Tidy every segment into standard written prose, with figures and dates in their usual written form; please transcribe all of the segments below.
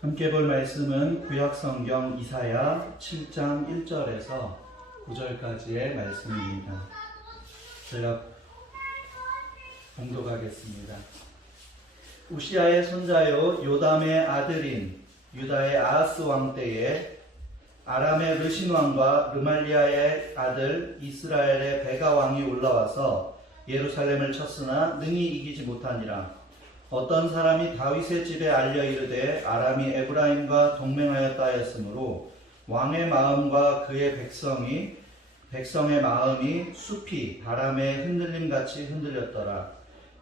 함께 볼 말씀은 구약성경 이사야 7장 1절에서 9절까지의 말씀입니다. 제가 봉독하겠습니다. 우시아의 손자요 요담의 아들인 유다의 아하스 왕 때에 아람의 르신 왕과 르말리아의 아들 이스라엘의 베가 왕이 올라와서 예루살렘을 쳤으나 능히 이기지 못하니라. 어떤 사람이 다윗의 집에 알려 이르되 아람이 에브라임과 동맹하였다 하였으므로 왕의 마음과 그의 백성의 마음이 숲이 바람에 흔들림같이 흔들렸더라.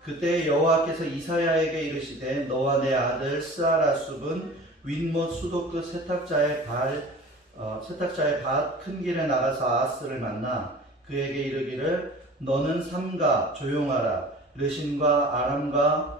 그때 여호와께서 이사야에게 이르시되 너와 내 아들 스아라숲은 윗못 수도 끝 세탁자의 밭 큰 길에 나가서 아하스를 만나 그에게 이르기를 너는 삼가 조용하라. 르신과 아람과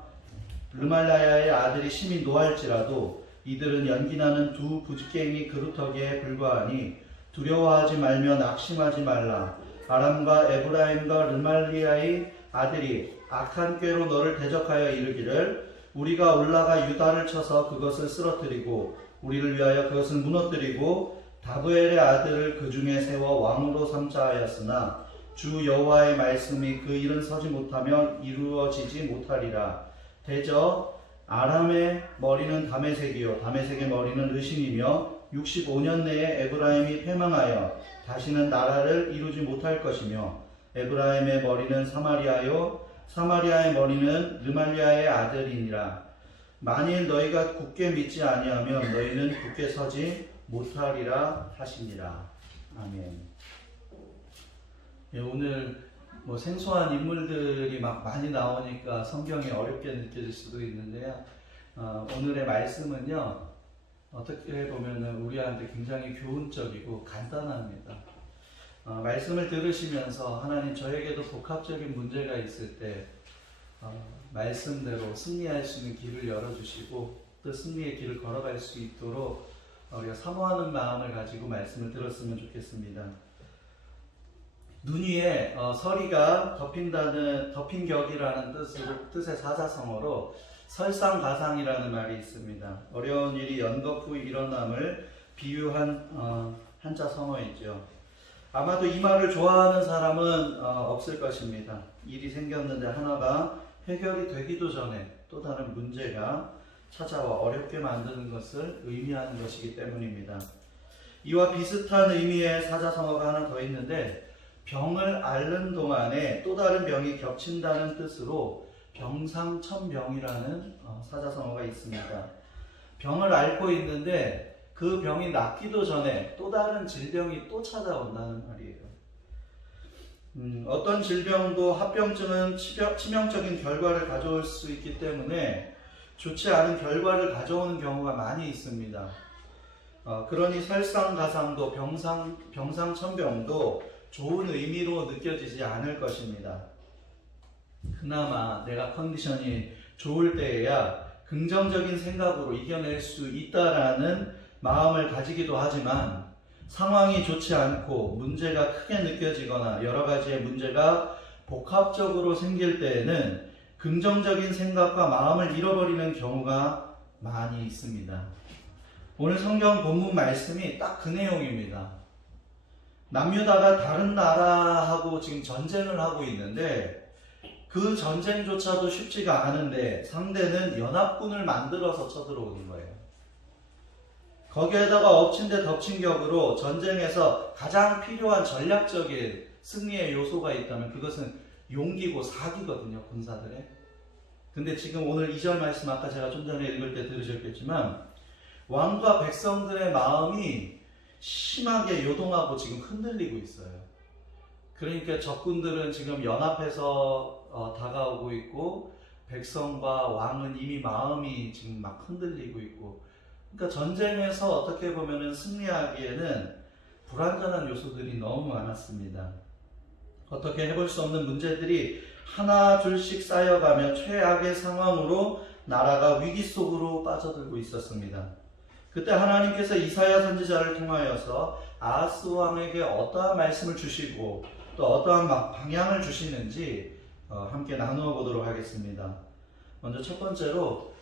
르말라야의 아들이 심히 노할지라도 이들은 연기나는 두 부지깽이 그루터기에 불과하니 두려워하지 말며 낙심하지 말라. 아람과 에브라임과 르말리아의 아들이 악한 꾀로 너를 대적하여 이르기를 우리가 올라가 유다를 쳐서 그것을 쓰러뜨리고 우리를 위하여 그것을 무너뜨리고 다브엘의 아들을 그 중에 세워 왕으로 삼자 하였으나 주 여호와의 말씀이 그 일은 서지 못하며 이루어지지 못하리라. 대저 아람의 머리는 다메섹이요 다메섹의 머리는 르신이며 65년 내에 에브라임이 패망하여 다시는 나라를 이루지 못할 것이며 에브라임의 머리는 사마리아요 사마리아의 머리는 르말리아의 아들이니라. 만일 너희가 굳게 믿지 아니하면 너희는 굳게 서지 못하리라 하시니라. 아멘. 예, 오늘 생소한 인물들이 막 많이 나오니까 성경이 어렵게 느껴질 수도 있는데요. 오늘의 말씀은요, 어떻게 보면 우리한테 굉장히 교훈적이고 간단합니다. 말씀을 들으시면서 하나님 저에게도 복합적인 문제가 있을 때 말씀대로 승리할 수 있는 길을 열어주시고 또 승리의 길을 걸어갈 수 있도록 우리가 사모하는 마음을 가지고 말씀을 들었으면 좋겠습니다. 눈 위에 서리가 덮인 격이라는 뜻의 사자성어로 설상가상이라는 말이 있습니다. 어려운 일이 연거푸 일어남을 비유한 한자 성어이죠. 아마도 이 말을 좋아하는 사람은 없을 것입니다. 일이 생겼는데 하나가 해결이 되기도 전에 또 다른 문제가 찾아와 어렵게 만드는 것을 의미하는 것이기 때문입니다. 이와 비슷한 의미의 사자성어가 하나 더 있는데 병을 앓는 동안에 또 다른 병이 겹친다는 뜻으로 병상천병이라는 사자성어가 있습니다. 병을 앓고 있는데 그 병이 낫기도 전에 또 다른 질병이 또 찾아온다는 말이에요. 어떤 질병도 합병증은 치명적인 결과를 가져올 수 있기 때문에 좋지 않은 결과를 가져오는 경우가 많이 있습니다. 그러니 설상가상도 병상천병도 좋은 의미로 느껴지지 않을 것입니다. 그나마 내가 컨디션이 좋을 때에야 긍정적인 생각으로 이겨낼 수 있다라는 마음을 가지기도 하지만 상황이 좋지 않고 문제가 크게 느껴지거나 여러 가지의 문제가 복합적으로 생길 때에는 긍정적인 생각과 마음을 잃어버리는 경우가 많이 있습니다. 오늘 성경 본문 말씀이 딱 그 내용입니다. 남유다가 다른 나라하고 지금 전쟁을 하고 있는데 그 전쟁조차도 쉽지가 않은데 상대는 연합군을 만들어서 쳐들어오는 거예요. 거기에다가 엎친 데 덮친 격으로 전쟁에서 가장 필요한 전략적인 승리의 요소가 있다면 그것은 용기고 사기거든요, 군사들의. 근데 지금 오늘 2절 말씀 아까 제가 좀 전에 읽을 때 들으셨겠지만 왕과 백성들의 마음이 심하게 요동하고 지금 흔들리고 있어요. 그러니까 적군들은 지금 연합해서 다가오고 있고 백성과 왕은 이미 마음이 지금 막 흔들리고 있고 그러니까 전쟁에서 어떻게 보면은 승리하기에는 불완전한 요소들이 너무 많았습니다. 어떻게 해볼 수 없는 문제들이 하나 둘씩 쌓여가며 최악의 상황으로 나라가 위기 속으로 빠져들고 있었습니다. 그때 하나님께서 이사야 선지자를 통하여서 아하스 왕에게 어떠한 말씀을 주시고 또 어떠한 방향을 주시는지 함께 나누어 보도록 하겠습니다. 먼저 첫 번째로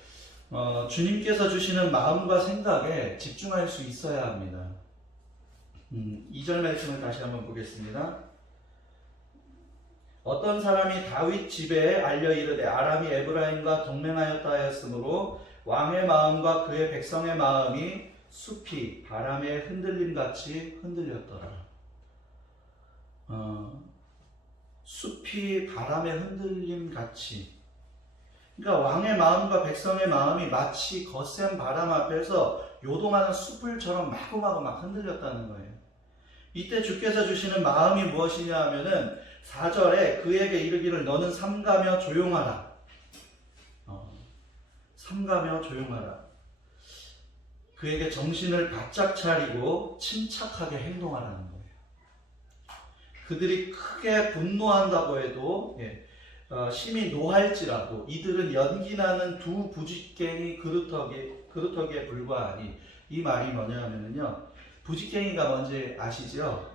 주님께서 주시는 마음과 생각에 집중할 수 있어야 합니다. 2절 말씀을 다시 한번 보겠습니다. 어떤 사람이 다윗 집에 알려 이르되 아람이 에브라임과 동맹하였다 하였으므로 왕의 마음과 그의 백성의 마음이 숲이 바람의 흔들림같이 흔들렸더라. 숲이 바람의 흔들림같이, 그러니까 왕의 마음과 백성의 마음이 마치 거센 바람 앞에서 요동하는 숲을처럼 마구마구 막 흔들렸다는 거예요. 이때 주께서 주시는 마음이 무엇이냐 하면은 4절에 그에게 이르기를 너는 삼가며 조용하라. 삼가며 조용하라. 그에게 정신을 바짝 차리고 침착하게 행동하라는 거예요. 그들이 크게 분노한다고 해도 심히 노할지라도 이들은 연기나는 두 부직갱이 그루터기에 불과하니, 이 말이 뭐냐면요, 부직갱이가 뭔지 아시죠?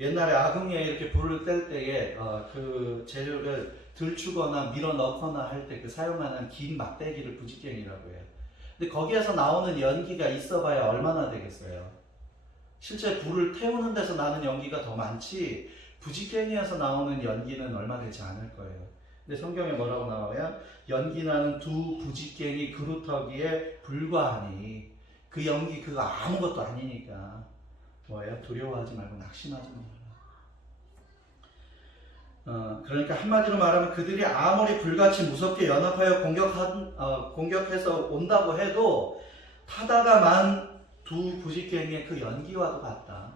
옛날에 아궁이에 이렇게 불을 뗄 때에 그 재료를 들추거나 밀어 넣거나 할 때 그 사용하는 긴 막대기를 부직갱이라고 해요. 근데 거기에서 나오는 연기가 있어봐야 얼마나 되겠어요? 실제 불을 태우는 데서 나는 연기가 더 많지 부직갱이에서 나오는 연기는 얼마 되지 않을 거예요. 근데 성경에 뭐라고 나와요? 연기나는 두 부직갱이 그루터기에 불과하니, 그 연기 그거 아무것도 아니니까 뭐예요? 두려워하지 말고 낙심하지 말라. 그러니까 한마디로 말하면 그들이 아무리 불같이 무섭게 연합하여 공격해서 온다고 해도 타다가 만 두 부직갱이의 그 연기와도 같다.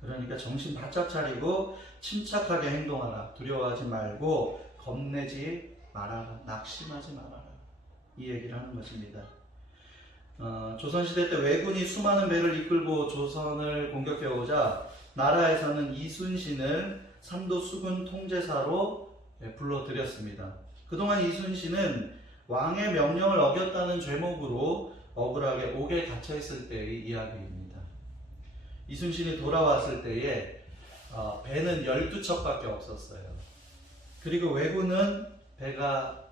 그러니까 정신 바짝 차리고 침착하게 행동하라. 두려워하지 말고 겁내지 말아라. 낙심하지 말아라. 이 얘기를 하는 것입니다. 조선시대 때 왜군이 수많은 배를 이끌고 조선을 공격해 오자 나라에서는 이순신을 삼도 수군 통제사로 불러들였습니다. 그동안 이순신은 왕의 명령을 어겼다는 죄목으로 억울하게 옥에 갇혀있을 때의 이야기입니다. 이순신이 돌아왔을 때에 배는 12척밖에 없었어요. 그리고 왜군은 배가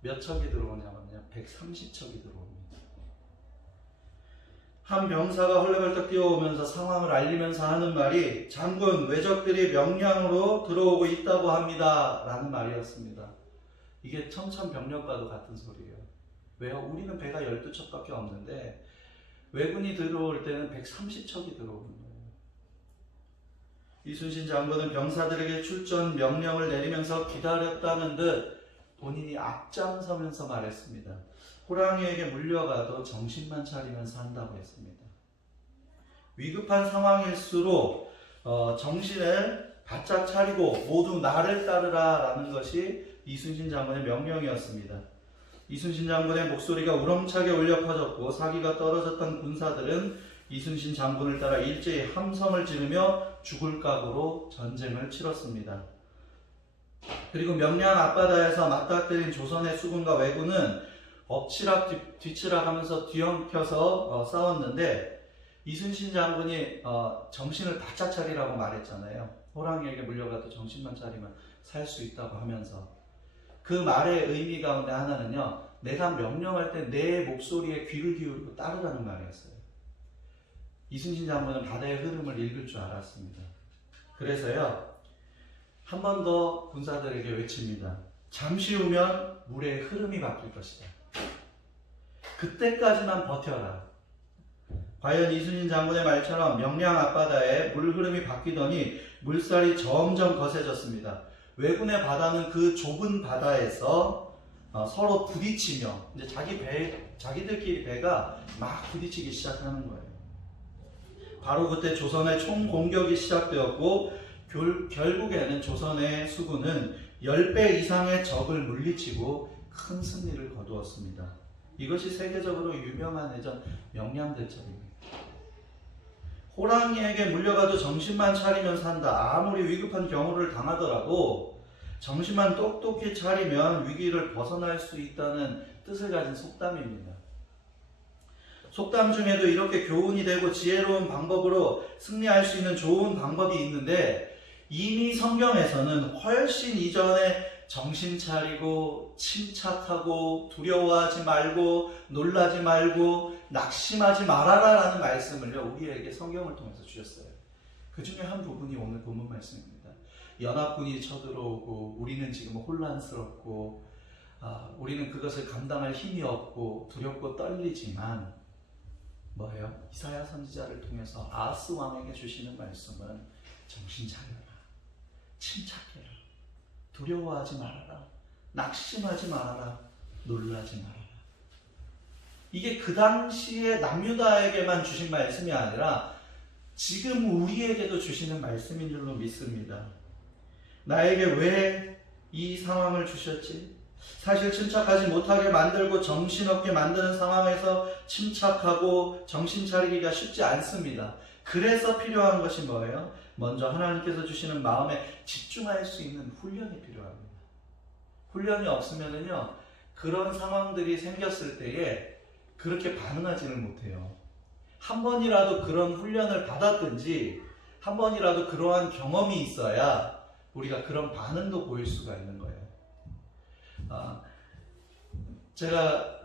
몇 척이 들어오냐면요, 130척이 들어옵니다. 한 병사가 헐레벌떡 뛰어오면서 상황을 알리면서 하는 말이 장군, 왜적들이 명량으로 들어오고 있다고 합니다 라는 말이었습니다. 이게 청천벽력과도 같은 소리예요. 왜요? 우리는 배가 12척밖에 없는데 왜군이 들어올 때는 130척이 들어오는 거예요. 이순신 장군은 병사들에게 출전 명령을 내리면서 기다렸다는 듯 본인이 앞장서면서 말했습니다. 호랑이에게 물려가도 정신만 차리면서 한다고 했습니다. 위급한 상황일수록 정신을 바짝 차리고 모두 나를 따르라 라는 것이 이순신 장군의 명령이었습니다. 이순신 장군의 목소리가 우렁차게 울려 퍼졌고 사기가 떨어졌던 군사들은 이순신 장군을 따라 일제히 함성을 지르며 죽을 각오로 전쟁을 치렀습니다. 그리고 명량 앞바다에서 맞닥뜨린 조선의 수군과 왜군은 엎치락 뒤치락 하면서 뒤엉켜서 싸웠는데 이순신 장군이 정신을 바짝 차리라고 말했잖아요. 호랑이에게 물려가도 정신만 차리면 살 수 있다고 하면서, 그 말의 의미 가운데 하나는요, 내가 명령할 때 내 목소리에 귀를 기울이고 따르라는 말이었어요. 이순신 장군은 바다의 흐름을 읽을 줄 알았습니다. 그래서요, 한 번 더 군사들에게 외칩니다. 잠시 후면 물의 흐름이 바뀔 것이다. 그때까지만 버텨라. 과연 이순신 장군의 말처럼 명량 앞바다에 물 흐름이 바뀌더니 물살이 점점 거세졌습니다. 왜군의 바다는 그 좁은 바다에서 서로 부딪히며 이제 자기들끼리 배가 막 부딪히기 시작하는 거예요. 바로 그때 조선의 총공격이 시작되었고 결국에는 조선의 수군은 10배 이상의 적을 물리치고 큰 승리를 거두었습니다. 이것이 세계적으로 유명한 해전 명량대첩입니다. 호랑이에게 물려가도 정신만 차리면 산다. 아무리 위급한 경우를 당하더라도 정신만 똑똑히 차리면 위기를 벗어날 수 있다는 뜻을 가진 속담입니다. 속담 중에도 이렇게 교훈이 되고 지혜로운 방법으로 승리할 수 있는 좋은 방법이 있는데, 이미 성경에서는 훨씬 이전에 정신 차리고 침착하고 두려워하지 말고 놀라지 말고 낙심하지 말아라 라는 말씀을요 우리에게 성경을 통해서 주셨어요. 그 중에 한 부분이 오늘 본문 말씀입니다. 연합군이 쳐들어오고 우리는 지금 혼란스럽고 우리는 그것을 감당할 힘이 없고 두렵고 떨리지만 뭐예요? 이사야 선지자를 통해서 아하스 왕에게 주시는 말씀은 정신 차려라, 침착해라, 두려워하지 말아라, 낙심하지 말아라, 놀라지 말아라. 이게 그 당시에 남유다에게만 주신 말씀이 아니라 지금 우리에게도 주시는 말씀인 줄로 믿습니다. 나에게 왜 이 상황을 주셨지? 사실 침착하지 못하게 만들고 정신없게 만드는 상황에서 침착하고 정신 차리기가 쉽지 않습니다. 그래서 필요한 것이 뭐예요? 먼저 하나님께서 주시는 마음에 집중할 수 있는 훈련이 필요합니다. 훈련이 없으면요 그런 상황들이 생겼을 때에 그렇게 반응하지를 못해요. 한 번이라도 그런 훈련을 받았든지 한 번이라도 그러한 경험이 있어야 우리가 그런 반응도 보일 수가 있는 거예요. 제가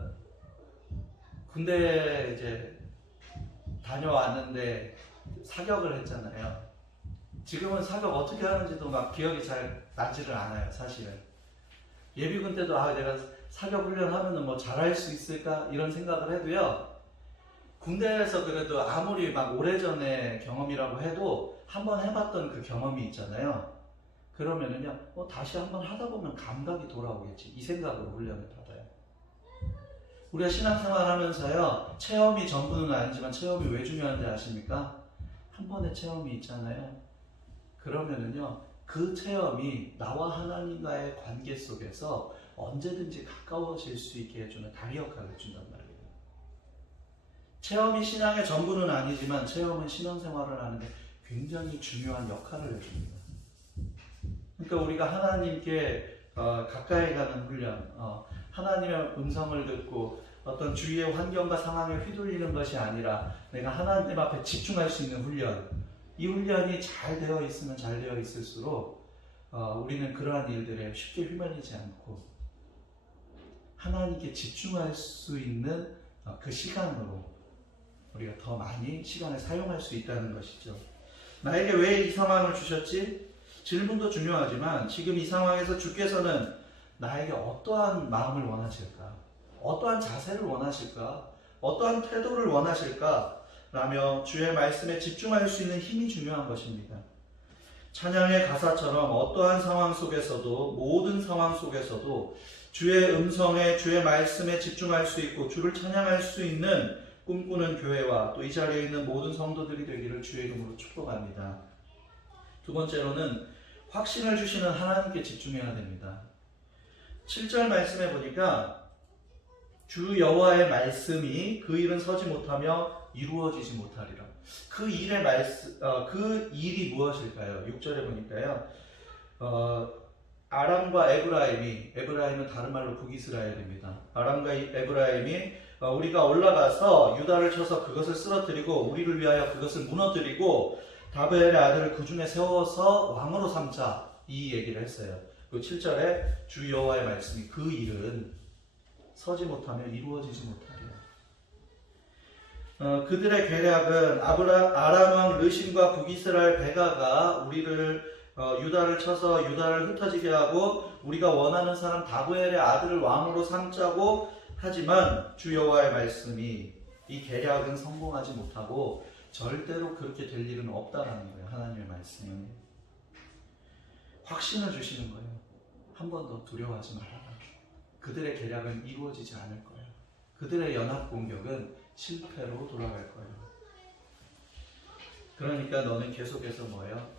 군대 이제 다녀왔는데 사격을 했잖아요. 지금은 사격 어떻게 하는지도 막 기억이 잘 나지를 않아요, 사실은. 예비군 때도 내가 사격 훈련하면 뭐 잘할 수 있을까 이런 생각을 해도요. 군대에서 그래도 아무리 막 오래전의 경험이라고 해도 한번 해봤던 그 경험이 있잖아요. 그러면은요, 다시 한번 하다 보면 감각이 돌아오겠지. 이 생각으로 훈련을 받아요. 우리가 신앙생활 하면서요, 체험이 전부는 아니지만 체험이 왜 중요한지 아십니까? 한 번의 체험이 있잖아요. 그러면은요, 그 체험이 나와 하나님과의 관계 속에서 언제든지 가까워질 수 있게 해주는 다리 역할을 해준단 말이에요. 체험이 신앙의 전부는 아니지만 체험은 신앙생활을 하는데 굉장히 중요한 역할을 해줍니다. 그러니까 우리가 하나님께 가까이 가는 훈련, 하나님의 음성을 듣고 어떤 주위의 환경과 상황에 휘둘리는 것이 아니라 내가 하나님 앞에 집중할 수 있는 훈련, 이 훈련이 잘 되어 있으면 잘 되어 있을수록 우리는 그러한 일들에 쉽게 휘말리지 않고 하나님께 집중할 수 있는 그 시간으로 우리가 더 많이 시간을 사용할 수 있다는 것이죠. 나에게 왜 이 상황을 주셨지? 질문도 중요하지만 지금 이 상황에서 주께서는 나에게 어떠한 마음을 원하실까? 어떠한 자세를 원하실까? 어떠한 태도를 원하실까? 라며 주의 말씀에 집중할 수 있는 힘이 중요한 것입니다. 찬양의 가사처럼 어떠한 상황 속에서도 모든 상황 속에서도 주의 음성에 주의 말씀에 집중할 수 있고 주를 찬양할 수 있는 꿈꾸는 교회와 또 이 자리에 있는 모든 성도들이 되기를 주의 이름으로 축복합니다. 두 번째로는 확신을 주시는 하나님께 집중해야 됩니다. 7절 말씀에 보니까 주 여호와의 말씀이 그 일은 서지 못하며 이루어지지 못하리라. 그 일이 무엇일까요? 6절에 보니까요. 아람과 에브라임은 다른 말로 북이스라엘입니다. 아람과 에브라임이 우리가 올라가서 유다를 쳐서 그것을 쓰러뜨리고 우리를 위하여 그것을 무너뜨리고 다벨의 아들을 그 중에 세워서 왕으로 삼자, 이 얘기를 했어요. 그 7절에 주 여호와의 말씀이 그 일은 서지 못하며 이루어지지 못하리라. 그들의 계략은 아람 왕 르신과 북이스라엘 베가가 우리를 유다를 쳐서 유다를 흩어지게 하고 우리가 원하는 사람 다브엘의 아들을 왕으로 삼자고 하지만 주 여호와의 말씀이 이 계략은 성공하지 못하고 절대로 그렇게 될 일은 없다라는 거예요. 하나님의 말씀은 확신을 주시는 거예요. 한 번도 두려워하지 말아라. 그들의 계략은 이루어지지 않을 거예요. 그들의 연합 공격은 실패로 돌아갈 거예요. 그러니까 너는 계속해서 뭐예요?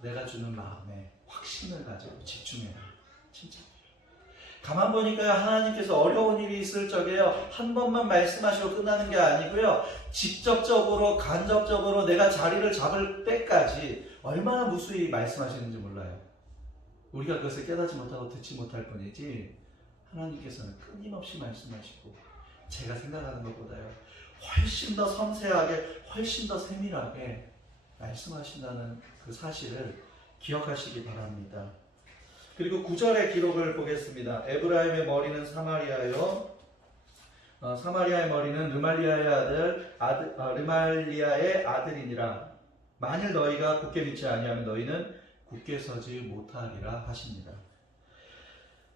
내가 주는 마음에 확신을 가지고 집중해라. 침착해라. 가만 보니까 하나님께서 어려운 일이 있을 적에요. 한 번만 말씀하시고 끝나는 게 아니고요. 직접적으로 간접적으로 내가 자리를 잡을 때까지 얼마나 무수히 말씀하시는지 몰라요. 우리가 그것을 깨닫지 못하고 듣지 못할 뿐이지 하나님께서는 끊임없이 말씀하시고 제가 생각하는 것보다요. 훨씬 더 섬세하게 훨씬 더 세밀하게 말씀하신다는 그 사실을 기억하시기 바랍니다. 그리고 9절의 기록을 보겠습니다. 에브라임의 머리는 사마리아요. 사마리아의 머리는 르말리아의 아들이니라. 만일 너희가 굳게 믿지 아니하면 너희는 굳게 서지 못하리라 하십니다.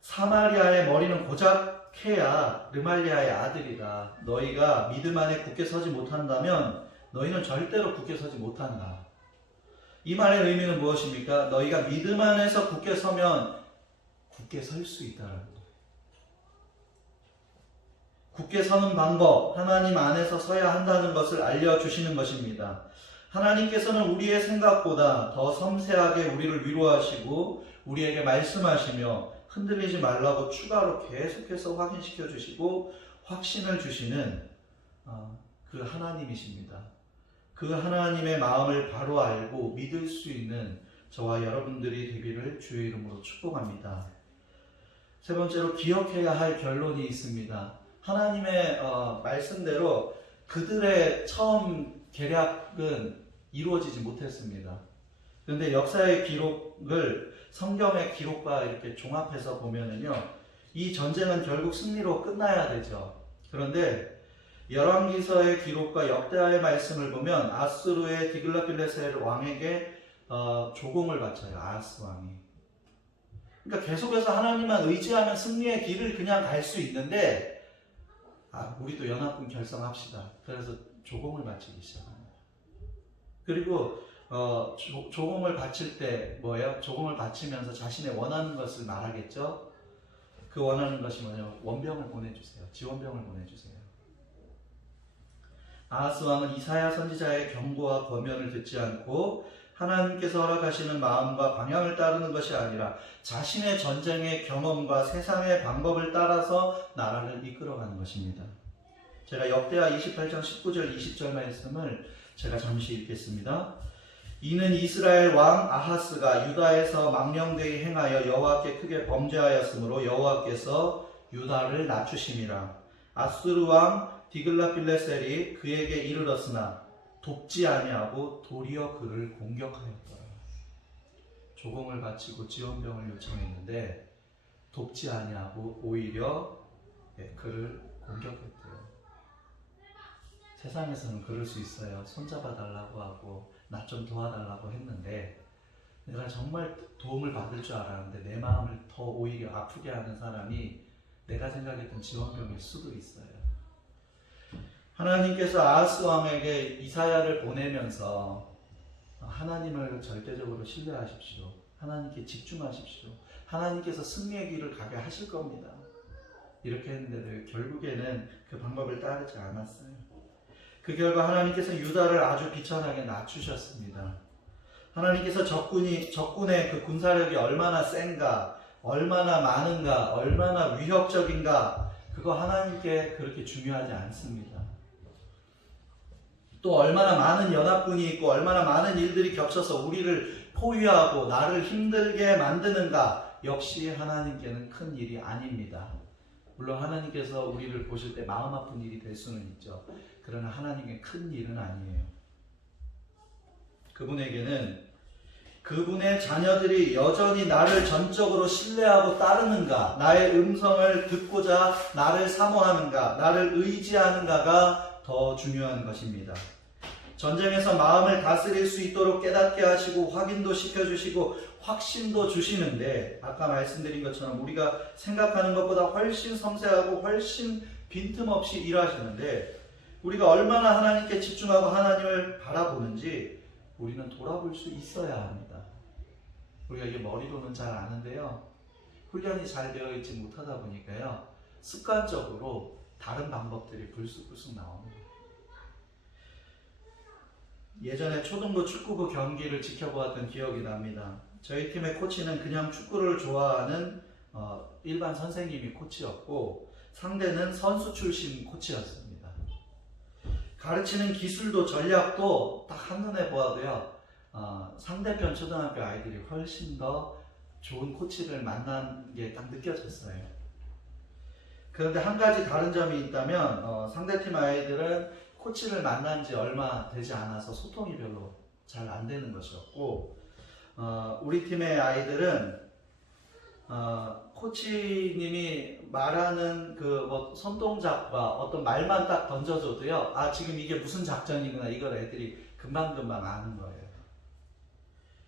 사마리아의 머리는 고작 해야 르말리아의 아들이다. 너희가 믿음 안에 굳게 서지 못한다면 너희는 절대로 굳게 서지 못한다. 이 말의 의미는 무엇입니까? 너희가 믿음 안에서 굳게 서면 굳게 설 수 있다는 거예요. 굳게 서는 방법, 하나님 안에서 서야 한다는 것을 알려주시는 것입니다. 하나님께서는 우리의 생각보다 더 섬세하게 우리를 위로하시고 우리에게 말씀하시며 흔들리지 말라고 추가로 계속해서 확인시켜 주시고 확신을 주시는 그 하나님이십니다. 그 하나님의 마음을 바로 알고 믿을 수 있는 저와 여러분들이 되기를 주의 이름으로 축복합니다. 세 번째로 기억해야 할 결론이 있습니다. 하나님의 말씀대로 그들의 처음 계략은 이루어지지 못했습니다. 그런데 역사의 기록을 성경의 기록과 이렇게 종합해서 보면은요, 이 전쟁은 결국 승리로 끝나야 되죠. 그런데 열왕기서의 기록과 역대하의 말씀을 보면 아수르의 디글라필레셀 왕에게 조공을 바쳐요. 아하스 왕이. 그러니까 계속해서 하나님만 의지하면 승리의 길을 그냥 갈 수 있는데 우리도 연합군 결성합시다. 그래서 조공을 바치기 시작합니다. 그리고 조공을 바칠 때 뭐예요? 조공을 바치면서 자신의 원하는 것을 말하겠죠. 그 원하는 것이 뭐냐면 원병을 보내주세요. 지원병을 보내주세요. 아하스 왕은 이사야 선지자의 경고와 권면을 듣지 않고 하나님께서 허락하시는 마음과 방향을 따르는 것이 아니라 자신의 전쟁의 경험과 세상의 방법을 따라서 나라를 이끌어가는 것입니다. 제가 역대하 28장 19절 20절 말씀을 제가 잠시 읽겠습니다. 이는 이스라엘 왕 아하스가 유다에서 망령되이 행하여 여호와께 크게 범죄하였으므로 여호와께서 유다를 낮추심이라. 아수르 왕 디글라필레셀이 그에게 이르렀으나 돕지 아니하고 도리어 그를 공격하였더라. 조공을 바치고 지원병을 요청했는데 돕지 아니하고 오히려 그를 공격했대요. 세상에서는 그럴 수 있어요. 손잡아 달라고 하고 나 좀 도와달라고 했는데 내가 정말 도움을 받을 줄 알았는데 내 마음을 더 오히려 아프게 하는 사람이 내가 생각했던 지원병일 수도 있어요. 하나님께서 아하스 왕에게 이사야를 보내면서 하나님을 절대적으로 신뢰하십시오. 하나님께 집중하십시오. 하나님께서 승리의 길을 가게 하실 겁니다. 이렇게 했는데 결국에는 그 방법을 따르지 않았어요. 그 결과 하나님께서 유다를 아주 비천하게 낮추셨습니다. 하나님께서 적군의 그 군사력이 얼마나 센가, 얼마나 많은가, 얼마나 위협적인가, 그거 하나님께 그렇게 중요하지 않습니다. 또 얼마나 많은 연합군이 있고 얼마나 많은 일들이 겹쳐서 우리를 포위하고 나를 힘들게 만드는가, 역시 하나님께는 큰 일이 아닙니다. 물론 하나님께서 우리를 보실 때 마음 아픈 일이 될 수는 있죠. 그러나 하나님께 큰 일은 아니에요. 그분에게는 그분의 자녀들이 여전히 나를 전적으로 신뢰하고 따르는가, 나의 음성을 듣고자 나를 사모하는가, 나를 의지하는가가 더 중요한 것입니다. 전쟁에서 마음을 다스릴 수 있도록 깨닫게 하시고 확인도 시켜주시고 확신도 주시는데 아까 말씀드린 것처럼 우리가 생각하는 것보다 훨씬 섬세하고 훨씬 빈틈없이 일하시는데 우리가 얼마나 하나님께 집중하고 하나님을 바라보는지 우리는 돌아볼 수 있어야 합니다. 우리가 이게 머리로는 잘 아는데요. 훈련이 잘 되어 있지 못하다 보니까요. 습관적으로 다른 방법들이 불쑥불쑥 나옵니다. 예전에 초등부 축구부 경기를 지켜보았던 기억이 납니다. 저희 팀의 코치는 그냥 축구를 좋아하는 일반 선생님이 코치였고 상대는 선수 출신 코치였습니다. 가르치는 기술도 전략도 딱 한눈에 보아도요. 상대편 초등학교 아이들이 훨씬 더 좋은 코치를 만난 게 딱 느껴졌어요. 그런데 한 가지 다른 점이 있다면 상대팀 아이들은 코치를 만난 지 얼마 되지 않아서 소통이 별로 잘 안 되는 것이었고 우리 팀의 아이들은 코치님이 말하는 그 뭐 손동작과 어떤 말만 딱 던져줘도요, 아, 지금 이게 무슨 작전이구나, 이걸 애들이 금방금방 아는 거예요.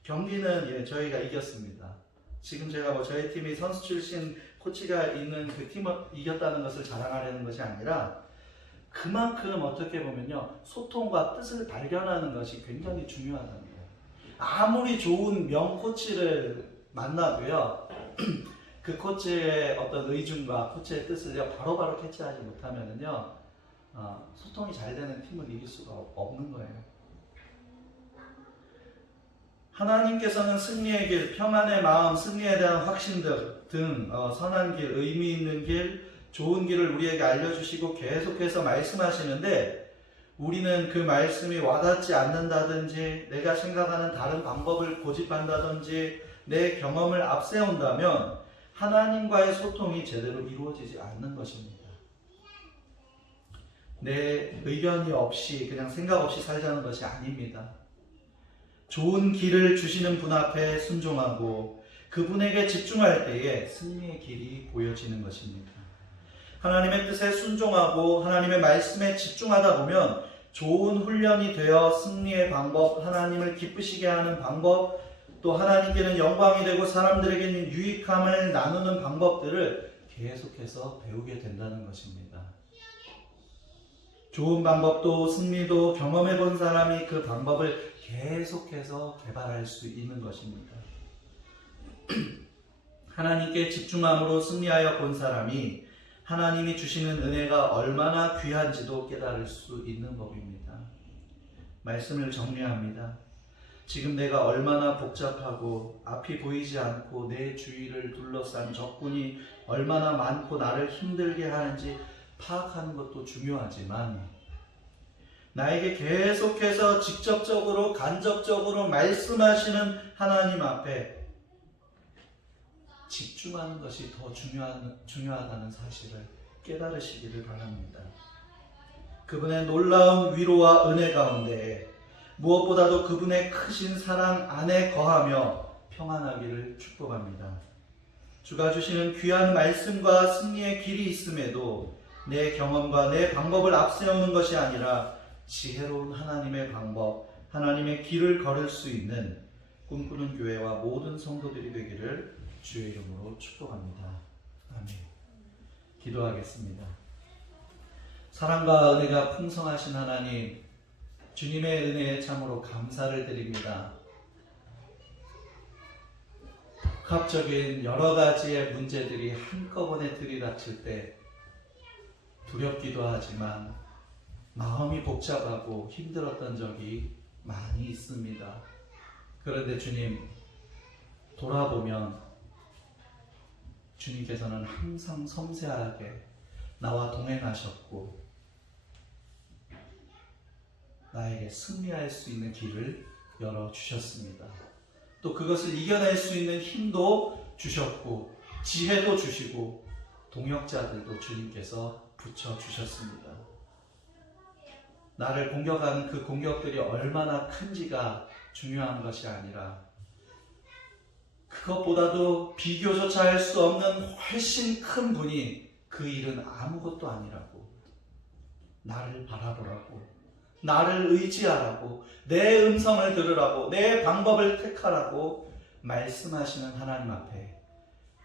경기는 예, 저희가 이겼습니다. 지금 제가 뭐 저희 팀이 선수 출신 코치가 있는 그 팀을 이겼다는 것을 자랑하려는 것이 아니라, 그만큼 어떻게 보면요, 소통과 뜻을 발견하는 것이 굉장히 중요하다는 거예요. 아무리 좋은 명 코치를 만나도요, 그 코치의 어떤 의중과 코치의 뜻을 바로바로 캐치하지 못하면요, 소통이 잘 되는 팀을 이길 수가 없는 거예요. 하나님께서는 승리의 길, 평안의 마음, 승리에 대한 확신 등 선한 길, 의미 있는 길, 좋은 길을 우리에게 알려주시고 계속해서 말씀하시는데, 우리는 그 말씀이 와닿지 않는다든지 내가 생각하는 다른 방법을 고집한다든지 내 경험을 앞세운다면 하나님과의 소통이 제대로 이루어지지 않는 것입니다. 내 의견이 없이 그냥 생각 없이 살자는 것이 아닙니다. 좋은 길을 주시는 분 앞에 순종하고 그분에게 집중할 때에 승리의 길이 보여지는 것입니다. 하나님의 뜻에 순종하고 하나님의 말씀에 집중하다 보면 좋은 훈련이 되어 승리의 방법, 하나님을 기쁘시게 하는 방법, 또 하나님께는 영광이 되고 사람들에게는 유익함을 나누는 방법들을 계속해서 배우게 된다는 것입니다. 좋은 방법도 승리도 경험해 본 사람이 그 방법을 계속해서 개발할 수 있는 것입니다. 하나님께 집중함으로 승리하여 본 사람이 하나님이 주시는 은혜가 얼마나 귀한지도 깨달을 수 있는 법입니다. 말씀을 정리합니다. 지금 내가 얼마나 복잡하고 앞이 보이지 않고 내 주위를 둘러싼 적군이 얼마나 많고 나를 힘들게 하는지 파악하는 것도 중요하지만, 나에게 계속해서 직접적으로 간접적으로 말씀하시는 하나님 앞에 집중하는 것이 더 중요하다는 사실을 깨달으시기를 바랍니다. 그분의 놀라운 위로와 은혜 가운데 무엇보다도 그분의 크신 사랑 안에 거하며 평안하기를 축복합니다. 주가 주시는 귀한 말씀과 승리의 길이 있음에도 내 경험과 내 방법을 앞세우는 것이 아니라 지혜로운 하나님의 방법, 하나님의 길을 걸을 수 있는 꿈꾸는 교회와 모든 성도들이 되기를 주의 이름으로 축복합니다. 아멘. 기도하겠습니다. 사랑과 은혜가 풍성하신 하나님, 주님의 은혜에 참으로 감사를 드립니다. 복합적인 여러 가지의 문제들이 한꺼번에 들이닥칠 때 두렵기도 하지만 마음이 복잡하고 힘들었던 적이 많이 있습니다. 그런데 주님, 돌아보면 주님께서는 항상 섬세하게 나와 동행하셨고 나에게 승리할 수 있는 길을 열어주셨습니다. 또 그것을 이겨낼 수 있는 힘도 주셨고 지혜도 주시고 동역자들도 주님께서 붙여주셨습니다. 나를 공격하는 그 공격들이 얼마나 큰지가 중요한 것이 아니라 그것보다도 비교조차 할 수 없는 훨씬 큰 분이 그 일은 아무것도 아니라고, 나를 바라보라고, 나를 의지하라고, 내 음성을 들으라고, 내 방법을 택하라고 말씀하시는 하나님 앞에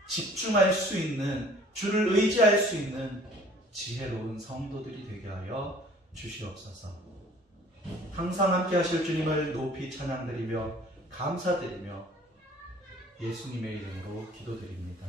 집중할 수 있는, 주를 의지할 수 있는 지혜로운 성도들이 되게 하여 주시옵소서. 항상 함께 하실 주님을 높이 찬양드리며 감사드리며 예수님의 이름으로 기도드립니다.